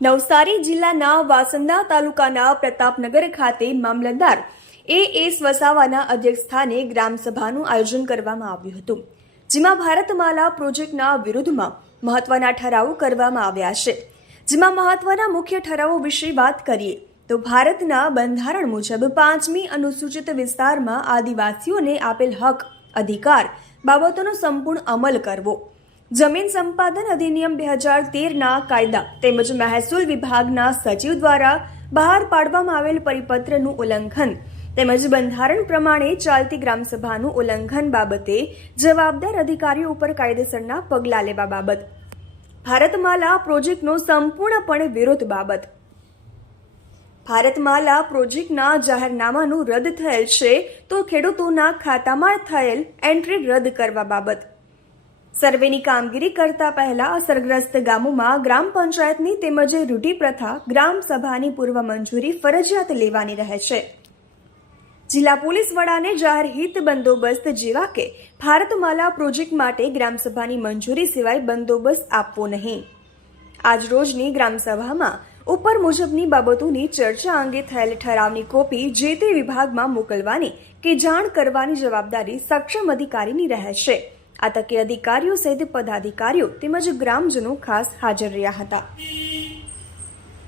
નવસારી જિલ્લાના વાસંદા તાલુકાના પ્રતાપનગર ખાતે મામલતદાર એ. એસ વસાવાના અધ્યક્ષસ્થાને ગ્રામસભાનું આયોજન કરવામાં આવ્યું હતું, જેમાં ભારતમાલા પ્રોજેક્ટના વિરુદ્ધમાં મહત્વના ઠરાવો કરવામાં આવ્યા છે. જેમાં મહત્વના મુખ્ય ઠરાવો વિશે વાત કરીએ, તો ભારતના બંધારણ મુજબ પાંચમી અનુસૂચિત વિસ્તારમાં આદિવાસીઓને આપેલ હક, અધિકાર બાબતોનો સંપૂર્ણ અમલ કરવો જમીન સંપાદન અધિનિયમ બે હજાર તેરના કાયદા તેમજ મહેસૂલ વિભાગના સચિવ દ્વારા બહાર પાડવામાં આવેલ પરિપત્રનું ઉલ્લંઘન તેમજ બંધારણ પ્રમાણે ચાલતી ગ્રામસભાનું ઉલ્લંઘન બાબતે જવાબદાર અધિકારીઓ ઉપર કાયદેસરના પગલાં લેવા બાબત. ભારતમાલા પ્રોજેક્ટનો સંપૂર્ણપણે વિરોધ બાબત. ભારતમાલા પ્રોજેક્ટના જાહેરનામાનું રદ થયેલ છે તો ખેડૂતોના ખાતામાં થયેલ એન્ટ્રી રદ કરવા બાબત. સર્વેની કામગીરી કરતા પહેલા અસરગ્રસ્ત ગામોમાં ગ્રામ પંચાયતની તેમજ રૂઢિ પ્રથા ગ્રામ સભાની પૂર્વ મંજૂરી ફરજિયાત લેવાની રહે છે. જિલ્લા પોલીસ વડાને જાહેર હિત બંદોબસ્ત જેવા કે ભારતમાલા પ્રોજેક્ટ માટે ગ્રામસભાની મંજૂરી સિવાય બંદોબસ્ત આપવો નહીં. આજરોજની ગ્રામસભામાં ઉપર મુજબની બાબતોની ચર્ચા અંગે થયેલ ઠરાવની કોપી જે તે વિભાગમાં મોકલવાની કે જાણ કરવાની જવાબદારી સક્ષમ અધિકારીની રહે છે. આ તકે અધિકારીઓ સહિત પદાધિકારીઓ તેમજ ગ્રામજનો ખાસ હાજર રહ્યા હતા.